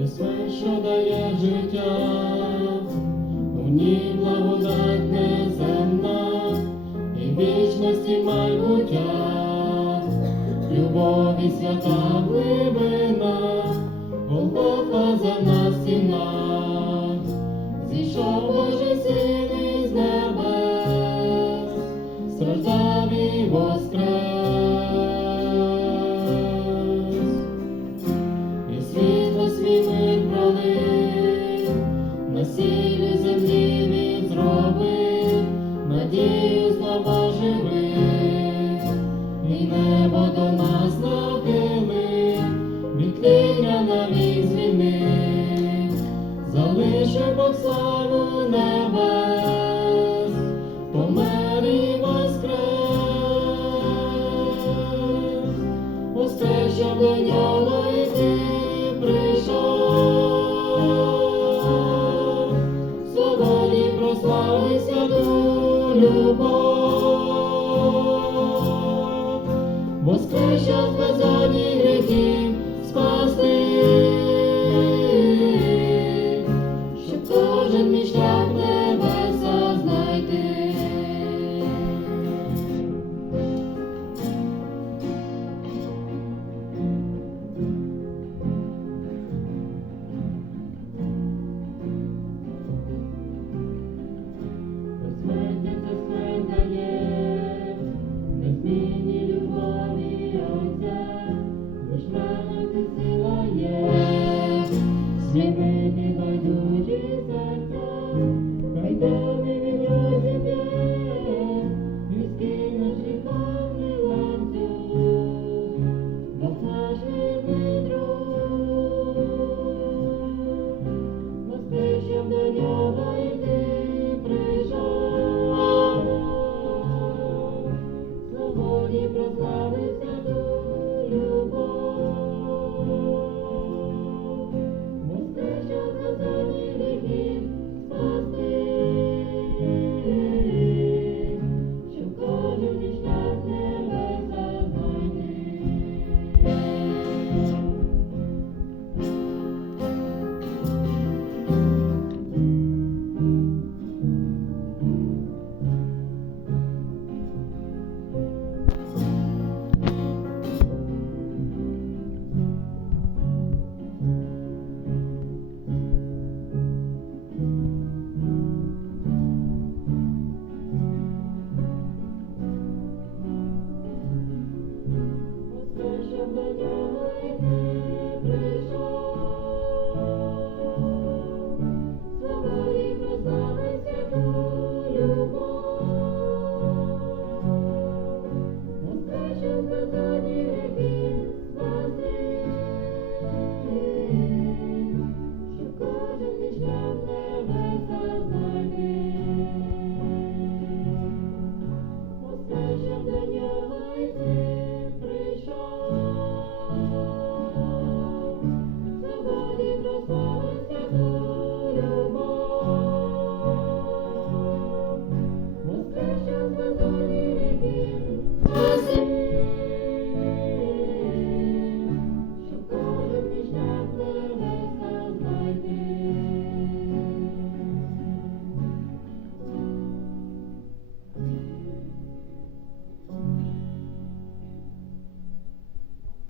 є свет, що дає життя, у ній благодать неземна і вічності майбуття, любові свята глибина, Голгофа за нас ціна, зійшов Божий Син із небес, страждав і воскрес, і світло свій мир пролив, на сілі землі він зробив, надію знову живих, і небо до нас нахилив, від тління навік звільнив, залишив Бог славу небес, помер і воскрес, воскрес, щоб до нього йти прийшов, свободі прослави святу любов, воскрес, щоб з безодні гріхів спасти, щоб кожен мій шлях небеса знайти. Безсмертя це смерть дає, незмінні любові Отця, лиш мене це сила є, зміни